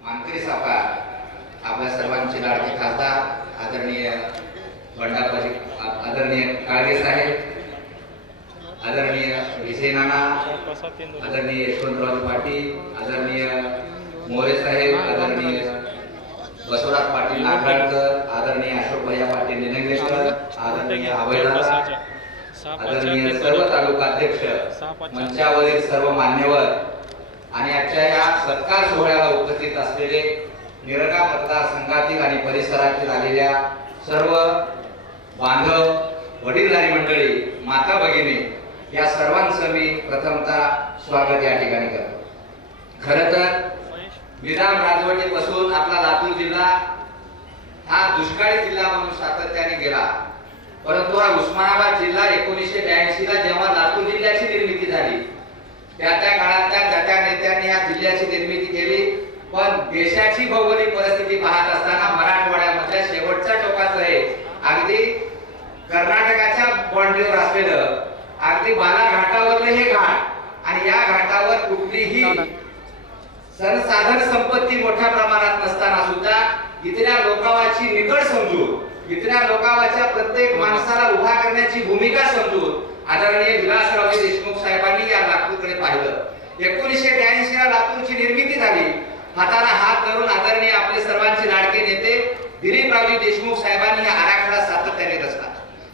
मानकरी सावकार आपल्या सर्वांचे लाडके खासदार आदरणीय बंडापाजी आदरणीय काळगे साहेब आदरणीय विजय नाना आदरणीय यशवंतराव पाटील आदरणीय मोरे साहेब आदरणीय बसवराज पाटील नागराळकर आदरणीय अशोक भैया पाटील निलंगेकर आदरणीय अभयदादा आदरणीय सर्व तालुका अध्यक्ष मंचावरील सर्व मान्यवर आणि आजच्या या सत्कार सोहळ्याला उपस्थित असलेले निरगा मतदारसंघातील आणि परिसरातील आलेल्या सर्व बांधव वडीलधारी मंडळी माता भगिनी या सर्वांचं मी प्रथमतः स्वागत या ठिकाणी करतो. खरं तर विराम राजवटीपासून आपला लातूर जिल्हा हा दुष्काळी जिल्हा म्हणून सातत्याने गेला. परंतु हा उस्मानाबाद जिल्हा एकोणीसशे ब्याऐंशी ला जेव्हा लातूर जिल्ह्याची निर्मिती झाली त्या त्या काळातल्या त्या त्या नेत्यांनी या जिल्ह्याची निर्मिती केली. पण देशाची भौगोलिक परिस्थिती पाहत असताना मराठवाड्यामधल्या शेवटच्या टोकाचं हे अगदी कर्नाटकाच्या बॉन्ड्रीवर असलेलं अगदी बालाघाटावरले हे घाट. आणि या घाटावर कुठलीही संसाधन संपत्ती मोठ्या प्रमाणात नसताना सुद्धा इथल्या लोकावाची निकड समजून इथल्या लोकावाच्या प्रत्येक माणसाला उभा करण्याची भूमिका समजून आदरणीय विलासरावजी देशमुख साहेबांनी या लातूरकडे पाहिलं. एकोणीसशे ब्याऐंशी ला लातूरची निर्मिती झाली. हाताला हात धरून आदरणीय आपले सर्वांचे लाडके नेते दिलीपरावजी देशमुख साहेबांनी हा आराखडा सातत्याने रचला.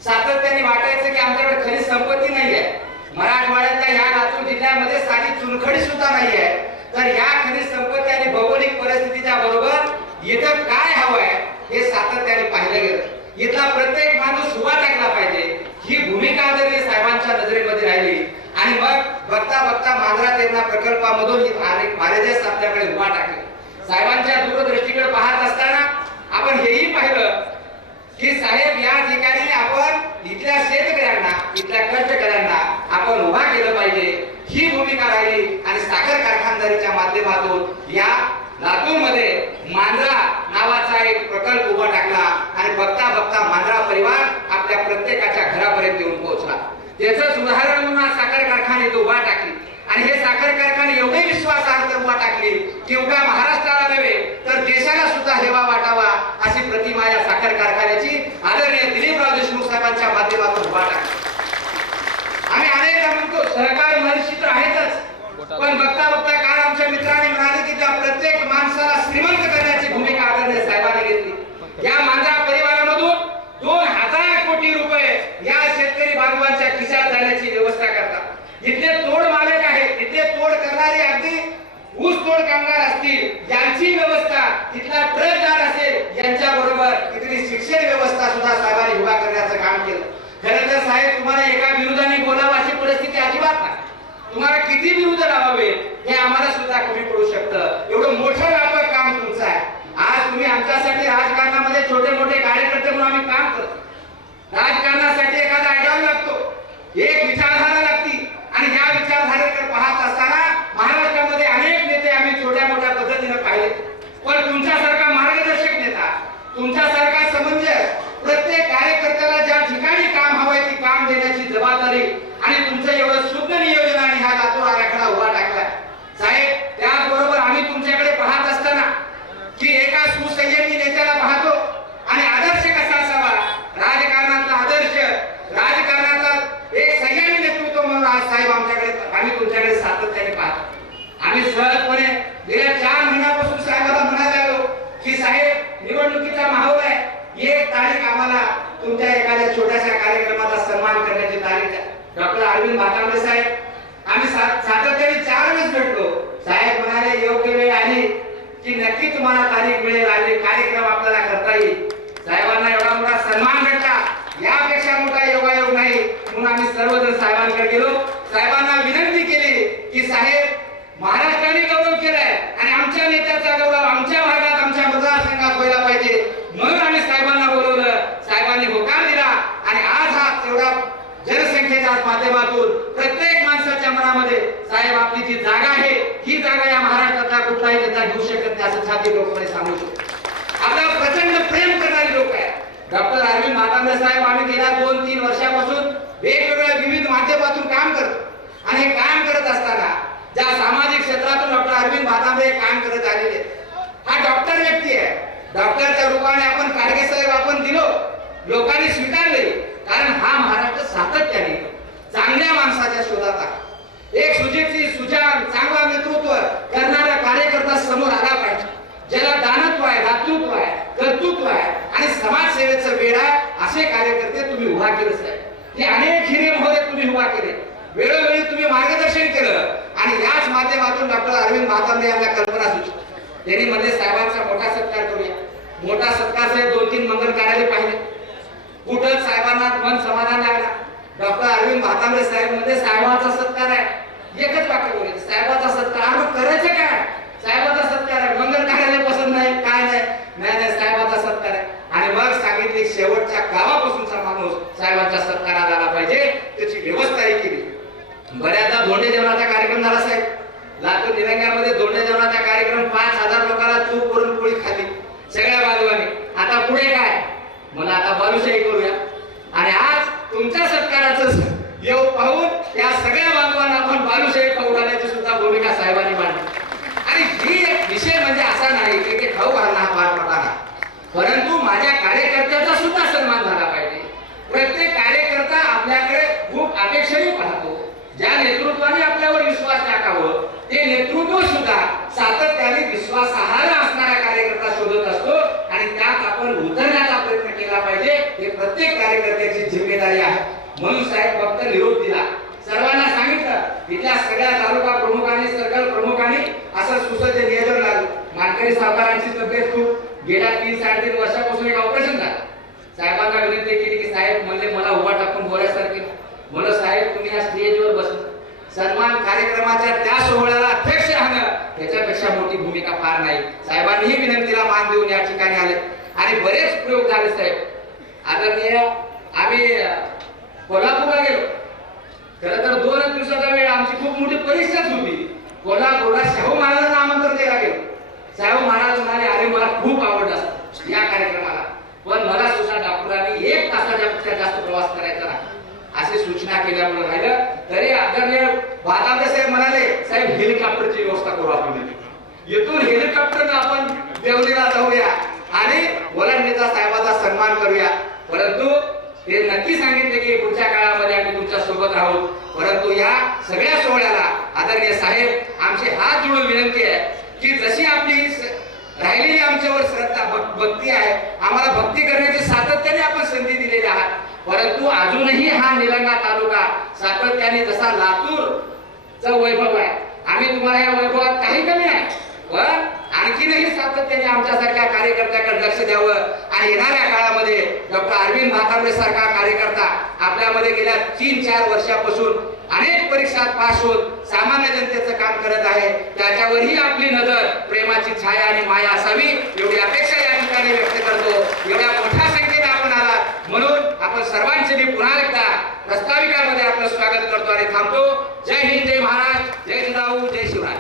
सातत्याने वाटायचं की आमच्याकडे खरी संपत्ती नाही आहे मराठवाड्यातल्या या लातूर जिल्ह्यामध्ये साधी चुनखडी सुद्धा नाही आहे तर या खनिज संपत्ती आणि भौगोलिक परिस्थितीच्या बरोबर इथं काय हवंय हे सातत्याने पाहिलं गेलं. इथला प्रत्येक माणूस उभा टाकला पाहिजे ही भूमिका आदरणीय साहेबांच्या नजरेमध्ये राहिली आणि मग बघता बघता मांजरा तेरणा प्रकल्पामधून ही महाराजास आपल्याकडे उभा टाकले. साहेबांच्या दूरदृष्टीकडे पाहत असताना आपण हेही पाहिलं की साहेब या ठिकाणी आपण इथल्या शेतकऱ्यांना इथल्या कष्टकऱ्यांना आपण उभा केलं पाहिजे. ही भूमिका राहिली आणि साखर कारखानदारीच्या माध्यमातून या लातूरमध्ये मांजरा नावाचा एक प्रकल्प उभा टाकला आणि बघता बघता मांजरा परिवार आपल्या प्रत्येकाच्या घरापर्यंत येऊन पोहोचला. त्याचंच उदाहरण म्हणून साखर कारखाने उभा टाकली. आणि हे साखर कारखाने एवढे विश्वासार्थ उभा टाकली की उभ्या महाराष्ट्राला नव्हे तर देशाला सुद्धा हेवा वाटावा अशी प्रतिमा या साखर कारखान्याची आदरणीय दिलीपराव देशमुख साहेबांच्या माध्यमातून उभा टाकली. आम्ही अनेकदा म्हणतो सहकार महर्षी तर आहेतच पण बघता बघता काल आमच्या मित्राने म्हणाले की त्या प्रत्येक माणसाला श्रीमंत करण्याची भूमिका आदरणीय साहेबांनी घेतली या मांजरा परिवारामधून दोन हजार कोटी रुपये या शेतकरी बांधवांच्या खिशात जाण्याची व्यवस्था करतात इथले तोड मालक आहेत इथले तोड करणारे अगदी तोड कामगार असतील यांची व्यवस्था तिथला ट्रकदार असेल यांच्या बरोबर तिथली शिक्षण व्यवस्था सुद्धा साहेबांनी उभा करण्याचं काम केलं. खरं तर साहेब तुम्हाला एका विरोधाने बोलावं अशी परिस्थिती अजिबात नाही. तुम्हाला किती विरुद्ध लावावे हे आम्हाला सुद्धा कमी पडू शकतं. एवढं मोठं व्यापक काम तुमचं आहे. आज तुम्ही आमच्यासाठी राजकारणामध्ये छोटे मोठे कार्यकर्ते म्हणून आम्ही काम करतो. राजकारणासाठी एखादा आयडॉल लागतो. एक विचारधारा लागती आणि या विचारधारेकडे पाहत असतो महाराष्ट्रामध्ये अनेक नेते आम्ही छोट्या मोठ्या पद्धतीने पाहिले पण तुमच्यासारखा मार्गदर्शक नेता तुमच्यासारखा समंजस प्रत्येक कार्यकर्त्याला ज्या ठिकाणी काम हवंय ती काम देण्याची जबाबदारी आणि तुमचं एवढं शुद्ध नियोजन आणि हा लातूर आराखडा उभा टाकलाय साहेब त्याचबरोबर आम्ही तुमच्याकडे पाहत असताना की एका सुसंयमी नेत्याला पाहतो आणि आदर्श कसा असावा राजकारणातला आदर्श राजकारणातला एक संयमी नेतृत्व म्हणून आज साहेब आमच्याकडे आम्ही तुमच्याकडे सातत्याने पाहतो आम्ही सहजपणे गेल्या चार महिन्यापासून साहेबाला म्हणायला आलो की साहेब निवडणुकीचा माहोल आहे. एक तारीख आम्हाला तुमच्या एखाद्या छोट्याशा कार्यक्रमाचा सन्मान करण्याची तारीख आहे. डॉक्टर अरविंद भातांबे साहेब आम्ही सातत्याने चार वेळेस भेटलो. साहेब म्हणाले योग्य वेळ आली की नक्की तुम्हाला तारीख मिळेल आणि कार्यक्रम आपल्याला करता येईल. साहेबांना एवढा मोठा सन्मान भेटला. यापेक्षा मोठा योगायोग नाही म्हणून आम्ही सर्वजण साहेबांकडे गेलो. साहेबांना विनंती केली की साहेब महाराष्ट्राने गौरव केलाय आणि आमच्या नेत्याचा गौरव आमच्या भागात आमच्या मतदारसंघात व्हायला पाहिजे. म्हणून आम्ही साहेबांना बोलवलं. साहेबांनी होकार दिला. आणि आज हा तेवढा जनसंख्येच्या माध्यमातून प्रत्येक माणसाच्या मनामध्ये साहेब आपली जी जागा आहे ही जागा या महाराष्ट्रातला कुठलाही नेता घेऊ शकत नाही असं छाती लोकांनी सांगू शकतो. आपला प्रचंड प्रेम करणारे लोक आहे डॉक्टर अरविंद मातांबे साहेब आम्ही गेल्या दोन तीन वर्षापासून वेगवेगळ्या विविध माध्यमातून काम करतो. आणि हे काम करत असताना ज्या सामाजिक क्षेत्रातून डॉक्टर अरविंद भातांबे काम करत आलेले हा डॉक्टर व्यक्ती आहे. डॉक्टरच्या रूपाने आपण खाडगे साहेब आपण दिलो. लोकांनी स्वीकारले. कारण हा महाराष्ट्र सातत्याने चांगल्या माणसाच्या शोधात आहे. एक सुजितची सुजान चांगला नेतृत्व करणारा कार्यकर्ता समोर आला पाहिजे. ज्याला दानत्व आहे दातृत्व आहे कर्तृत्व आहे आणि समाजसेवेचं वेळ आहे असे कार्यकर्ते तुम्ही उभा केलेच आहे हे अनेक हिरे महोदय तुम्ही उभा केले. वेळोवेळी तुम्ही मार्गदर्शन केलं. आणि याच माध्यमातून डॉक्टर अरविंद महातांबे यांना कल्पना सुचली. त्यांनी म्हणजे साहेबांचा मोठा सत्कार करूया. मोठा सत्कार साहेब दोन तीन मंगल कार्यालय पाहिले. कुठं साहेबांना मन समाधान लागला? डॉक्टर अरविंद भातांबरे साहेब म्हणजे साहेबांचा सत्कार आहे एकच वाक्य बोलले साहेबाचा सत्कार अरे मग करायचं काय साहेबाचा सत्कार आहे मंगल कार्यालय पसंत नाही काय नाही नाही नाही साहेबाचा सत्कार आहे आणि मग सांगितले शेवटच्या गावापासूनचा माणूस साहेबांच्या सत्कारात आला पाहिजे त्याची व्यवस्थाही केली बऱ्याचदा धोंडे जेवणाचा कार्यक्रम झाला साहेब लातूर निलंग्यामध्ये धोंडे जेवणाचा कार्यक्रम पाच हजार लोकांना तूप करून पोळी खाल्ली सगळ्या बाजूने आता पुढे काय मला आता बालुशाही करूया आणि आज तुमच्या सत्काराचं पाहून या सगळ्या बांधवांना आपण बालुशाही खाऊ घालायची सुद्धा भूमिका साहेबांनी मांडली. आणि ही एक विषय म्हणजे असा नाही की ते खाऊ घालणार फार परंतु माझ्या कार्यकर्त्याचा सुद्धा सन्मान झाला पाहिजे. प्रत्येक कार्यकर्ता आपल्याकडे खूप अपेक्षाने पाहतो. ज्या नेतृत्वाने आपल्यावर विश्वास टाकावं ते नेतृत्व सुद्धा सातत्याने विश्वासार्ह असणारा कार्यकर्ता शोधत असतो आणि त्यात आपण उतरण्याचा प्रयत्न केला पाहिजे. हे प्रत्येक कार्यकर्त्याची जिम्मेदारी आहे. म्हणून साहेब फक्त निरोप दिला. सर्वांना सांगितलं इथल्या सगळ्या तालुका प्रमुखांनी सर्कल प्रमुखांनी असं सुसज्ज नियोजन लागलं मानकरी सावकारांची तब्येत खूप. गेल्या तीन साडेतीन वर्षापासून एक ऑपरेशन झालं. साहेबांना विनंती केली की साहेब म्हणले मला उभा टाकून बोलायसारखे म्हणलं साहेब तुम्ही या स्टेजवर बसला सन्मान कार्यक्रमाच्या त्या सोहळ्याला अध्यक्ष राहणं त्याच्यापेक्षा मोठी भूमिका फार नाही. साहेबांनीही विनंतीला मान देऊन या ठिकाणी आले. आणि बरेच प्रयोग झाले साहेब. आदरणीय आम्ही कोल्हापूरला गेलो. खरं तर दोनच दिवसाचा वेळ आमची खूप मोठी परीक्षाच होती. कोल्हापूरला शाहू महाराजांना आमंत्रण द्यायला गेलो. शाहू महाराज म्हणाले अरे मला खूप आवडत या कार्यक्रमाला. पण मला सुद्धा डॉक्टरांनी एक तासाच्या पेक्षा जास्त प्रवास करायचा नाही. अशी सूचना केल्यामुळे राहिलं. तरी आदरणीय बादामदे साहेब म्हणाले साहेब हेलिकॉप्टरची व्यवस्था करू आपण येथून हेलिकॉप्टर आपण देवलीला जाऊया आणि ओलांडीचा साहेबाचा सन्मान करूया. परंतु ते नक्की सांगितले की पुढच्या काळामध्ये आम्ही तुमच्यासोबत राहू. परंतु या सगळ्या सोहळ्याला आदरणीय साहेब आमची हात जोडून विनंती आहे की जशी आपली ही राहिलेली आमच्यावर श्रद्धा भक्ती आहे आम्हाला भक्ती करण्याची सातत्याने आपण संधी दिलेली आहात. परंतु अजूनही हा निलंगा तालुका सातत्याने जसा लातूर च वैभव आहे आम्ही तुम्हाला या वैभव आणखीनही सातत्याने आमच्यासारख्या कार्यकर्त्याकडे लक्ष द्यावं. आणि येणाऱ्या काळामध्ये डॉक्टर अरविंद भातांबरे सारखा कार्यकर्ता आपल्यामध्ये गेल्या तीन चार वर्षापासून अनेक परीक्षात पास होत सामान्य जनतेचं काम करत आहे. त्याच्यावरही आपली नजर प्रेमाची छाया आणि माया असावी एवढी अपेक्षा या ठिकाणी व्यक्त करतो. एवढ्या मोठ्या संख्येने आपण आलात. म्हणून आपण सर्वांचे मी पुन्हा एकदा प्रस्ताविकामध्ये आपलं स्वागत करतो आणि थांबतो. जय हिंद जय महाराज जय जिजाऊ जय शिवराय.